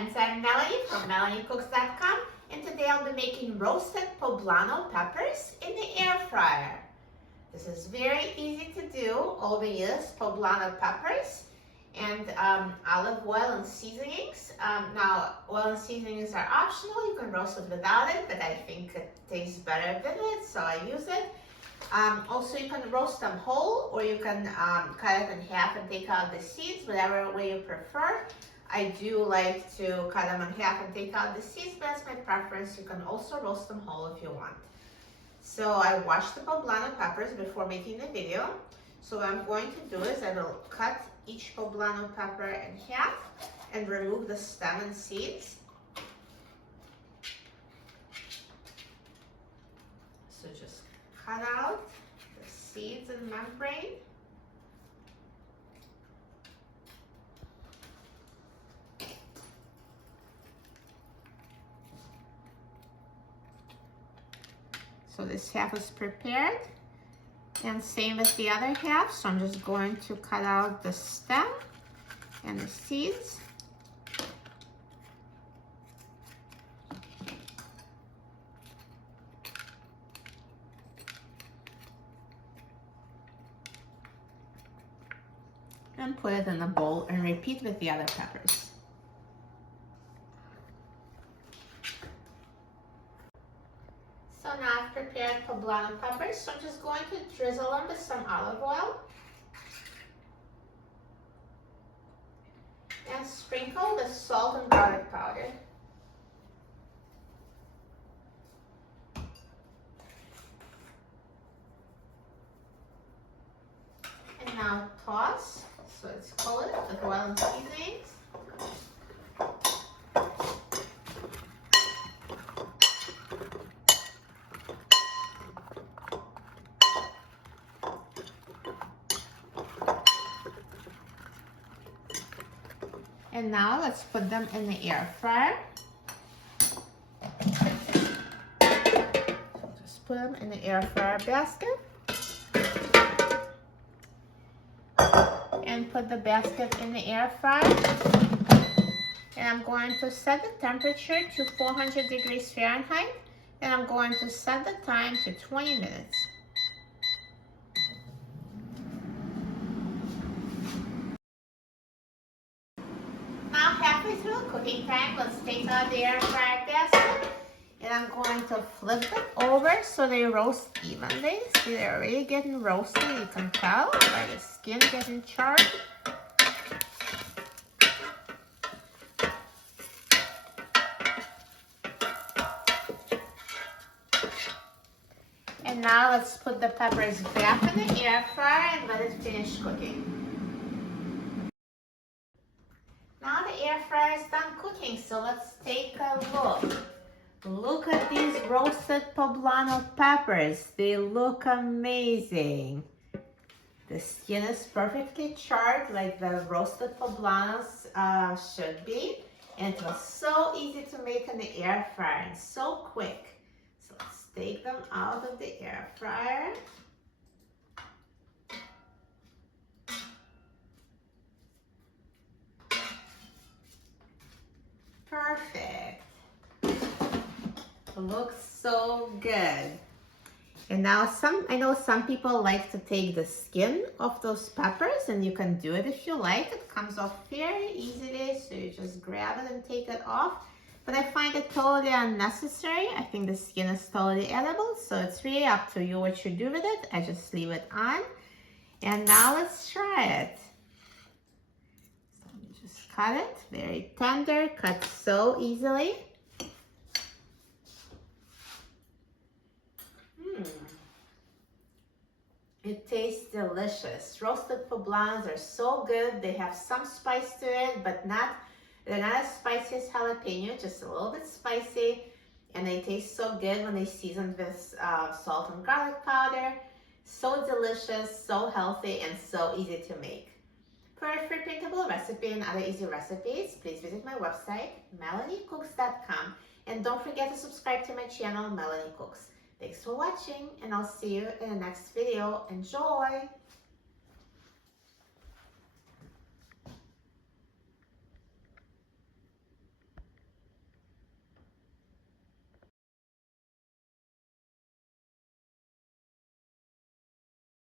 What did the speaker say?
friends, I'm Melanie from MelanieCooks.com, and today I'll be making roasted poblano peppers in the air fryer. This is very easy to do. All we use poblano peppers and olive oil and seasonings. Now, oil and seasonings are optional. You can roast it without it, but I think it tastes better with it, so I use it. Also, you can roast them whole, or you can cut it in half and take out the seeds, whatever way you prefer. I do like to cut them in half and take out the seeds, but that's my preference. You can also roast them whole if you want. So I washed the poblano peppers before making the video. So what I'm going to do is I will cut each poblano pepper in half and remove the stem and seeds. So just cut out the seeds and membrane. So this half is prepared, and same with the other half. So I'm just going to cut out the stem and the seeds. And put it in a bowl and repeat with the other peppers. So now I've prepared poblano peppers, so I'm just going to drizzle them with some olive oil and sprinkle with salt and garlic powder. And now toss, so it's coated with oil and seasonings. And now let's put them in the air fryer. So just put them in the air fryer basket. And put the basket in the air fryer. And I'm going to set the temperature to 400 degrees Fahrenheit. And I'm going to set the time to 20 minutes. Halfway through cooking time, let's take out the air fryer basket, and I'm going to flip them over so they roast evenly. See, they're already getting roasted. You can tell by the skin getting charred. And now let's put the peppers back in the air fryer and let it finish cooking. Now the air fryer is done cooking, so let's take a look. Look at these roasted poblano peppers. They look amazing. The skin is perfectly charred like the roasted poblanos should be. And it was so easy to make in the air fryer and so quick. So let's take them out of the air fryer. Perfect. Looks so good. And now I know some people like to take the skin of those peppers, and you can do it if you like. It comes off very easily, so you just grab it and take it off. But I find it totally unnecessary. I think the skin is totally edible, so it's really up to you what you do with it. I just leave it on. And now let's try it. Cut it, very tender, cut so easily. It tastes delicious. Roasted poblanos are so good. They have some spice to it, but they're not as spicy as jalapeno, just a little bit spicy. And they taste so good when they seasoned with salt and garlic powder. So delicious, so healthy, and so easy to make. For a free printable recipe and other easy recipes, please visit my website, MelanieCooks.com. And don't forget to subscribe to my channel, Melanie Cooks. Thanks for watching, and I'll see you in the next video. Enjoy!